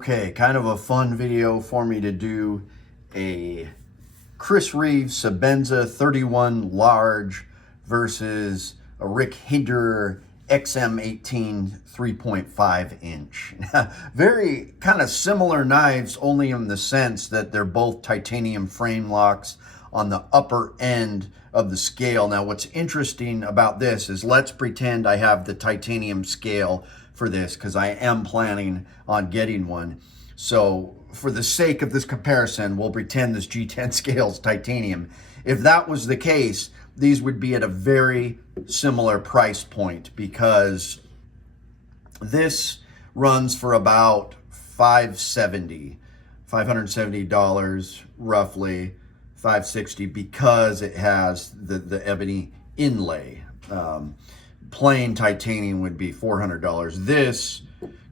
Okay, kind of a fun video for me to do a Chris Reeve Sebenza 31 large versus a Rick Hinderer XM18 3.5 inch. Very kind of similar knives, only in the sense that they're both titanium frame locks on the upper end of the scale. Now, what's interesting about this is, let's pretend I have the titanium scale for this, because I am planning on getting one. So for the sake of this comparison, we'll pretend this G10 scale is titanium. If that was the case, these would be at a very similar price point, because this runs for about $570 roughly, $560, because it has the ebony inlay. Plain titanium would be $400. This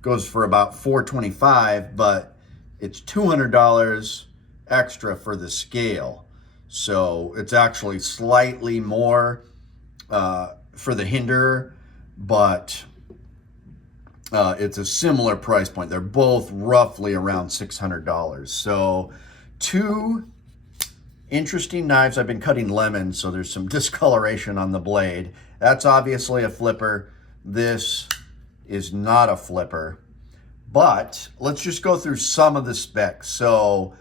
goes for about $425, but it's $200 extra for the scale. So it's actually slightly more for the Hinderer, but it's a similar price point. They're both roughly around $600. So two interesting knives. I've been cutting lemons, so there's some discoloration on the blade. That's obviously a flipper. This is not a flipper, but let's just go through some of the specs. So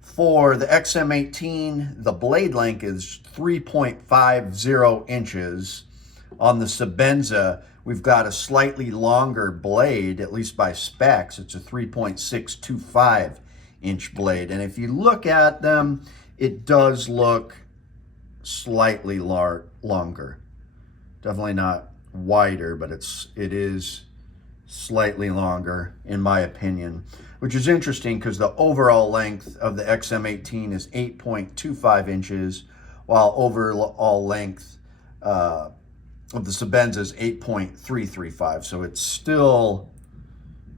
for the XM18, the blade length is 3.50 inches. On the Sebenza, we've got a slightly longer blade, at least by specs. It's a 3.625 inch blade. And if you look at them, it does look slightly longer. Definitely not wider, but it is slightly longer, in my opinion, which is interesting because the overall length of the XM18 is 8.25 inches, while overall length of the Sebenza is 8.335. So it's still,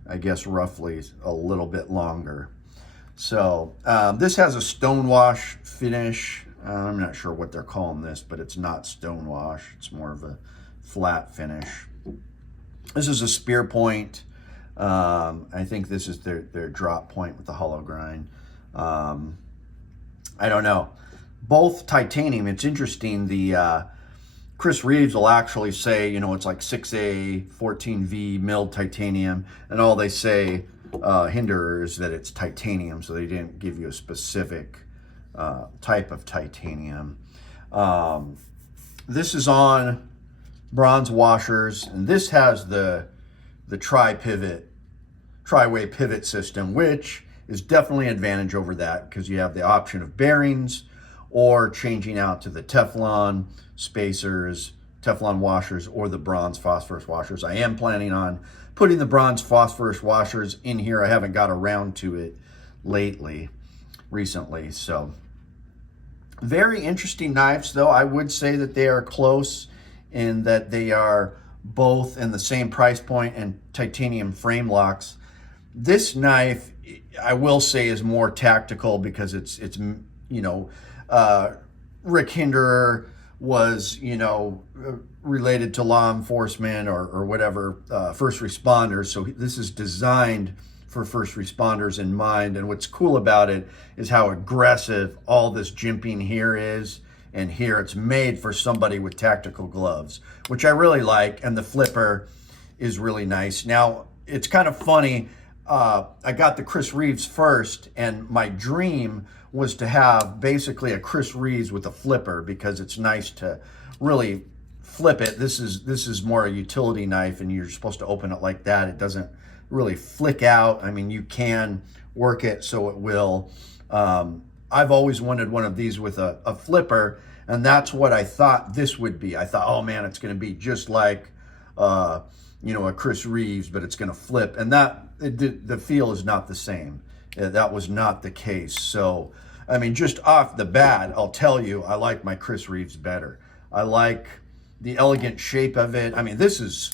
I guess, roughly a little bit longer. So this has a stonewash finish. I'm not sure what they're calling this, but it's not stonewash. It's more of a flat finish. This is a spear point. I think this is their drop point with the hollow grind. I don't know. Both titanium. It's interesting. The Chris Reeves will actually say, you know, it's like 6A, 14V milled titanium, and all they say, Hinderer, is that it's titanium, so they didn't give you a specific type of titanium. This is on bronze washers, and this has the tri-way pivot system, which is definitely an advantage over that, because you have the option of bearings or changing out to the Teflon spacers, Teflon washers, or the bronze phosphorus washers. I am planning on putting the bronze phosphorus washers in here. I haven't got around to it recently. So very interesting knives, though. I would say that they are close in that they are both in the same price point and titanium frame locks. This knife, I will say, is more tactical, because it's you know, Rick Hinderer was, you know, related to law enforcement or whatever, first responders. So this is designed for first responders in mind. And what's cool about it is how aggressive all this jimping here is. And here it's made for somebody with tactical gloves, which I really like. And the flipper is really nice. Now, it's kind of funny. I got the Chris Reeves first, and my dream was to have basically a Chris Reeves with a flipper, because it's nice to really flip it. This is more a utility knife, and you're supposed to open it like that. It doesn't really flick out. I mean, you can work it so it will. I've always wanted one of these with a flipper, and that's what I thought this would be. I thought, oh man, it's going to be just like you know, a Chris Reeves, but it's going to flip, and the feel is not the same. That was not the case. So, I mean, just off the bat, I'll tell you, I like my Chris Reeves better. I like the elegant shape of it. I mean, these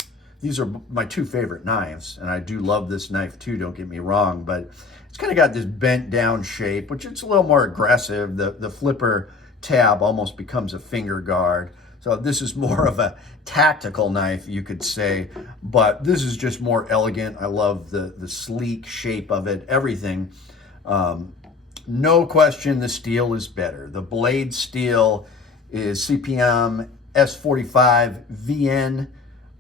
are my two favorite knives, and I do love this knife too, don't get me wrong, but it's kind of got this bent down shape, which it's a little more aggressive. The flipper tab almost becomes a finger guard. So So this is more of a tactical knife, you could say, but this is just more elegant. I love the sleek shape of it, everything. No question the steel is better. The blade steel is CPM S45 VN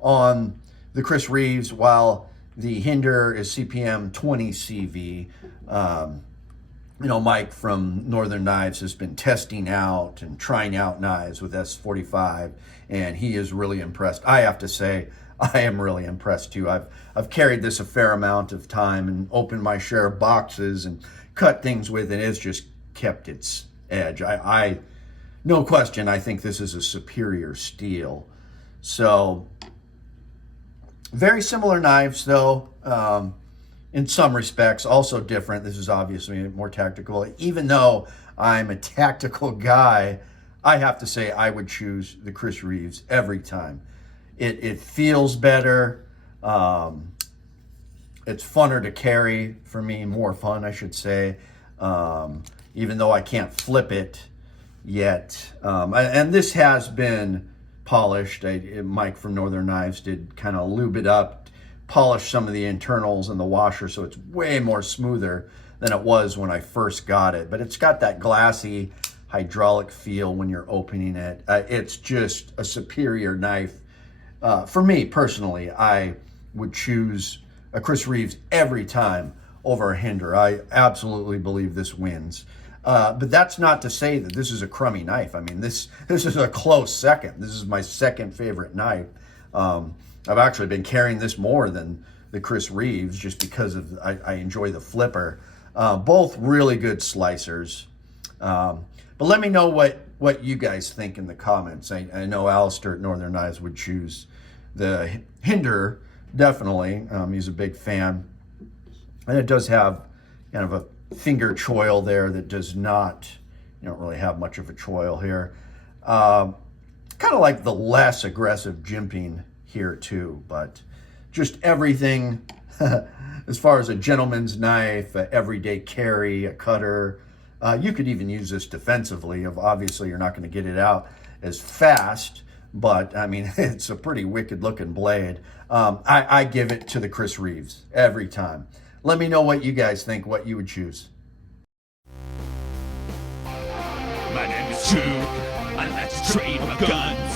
on the Chris Reeves, while the Hinderer is CPM 20 CV. Mike from Northern Knives has been testing out and trying out knives with S45, and he is really impressed. I have to say, I am really impressed too. I've carried this a fair amount of time and opened my share of boxes and cut things with, and it's just kept its edge. I no question, I think this is a superior steel. So, very similar knives though, in some respects, also different. This is obviously more tactical. Even though I'm a tactical guy, I have to say I would choose the Chris Reeves every time. It feels better. It's funner to carry for me, more fun, I should say. Even though I can't flip it yet. And this has been polished. Mike from Northern Knives did kind of lube it up, polish some of the internals in the washer, so it's way more smoother than it was when I first got it. But it's got that glassy hydraulic feel when you're opening it. It's just a superior knife. For me personally, I would choose a Chris Reeves every time over a Hinderer. I absolutely believe this wins. But that's not to say that this is a crummy knife. I mean, this is a close second. This is my second favorite knife. I've actually been carrying this more than the Chris Reeves just because of I enjoy the flipper. Both really good slicers. But let me know what you guys think in the comments. I know Alistair at Northern Knives would choose the Hinderer, definitely. He's a big fan. And it does have kind of a finger choil there that does not, you don't really have much of a choil here. Kind of like the less aggressive jimping here too, but just everything as far as a gentleman's knife, a everyday carry, a cutter. You could even use this defensively. Obviously, you're not going to get it out as fast, but I mean, it's a pretty wicked looking blade. I give it to the Chris Reeves every time. Let me know what you guys think, what you would choose. My name is Chuke. I like to trade my guns.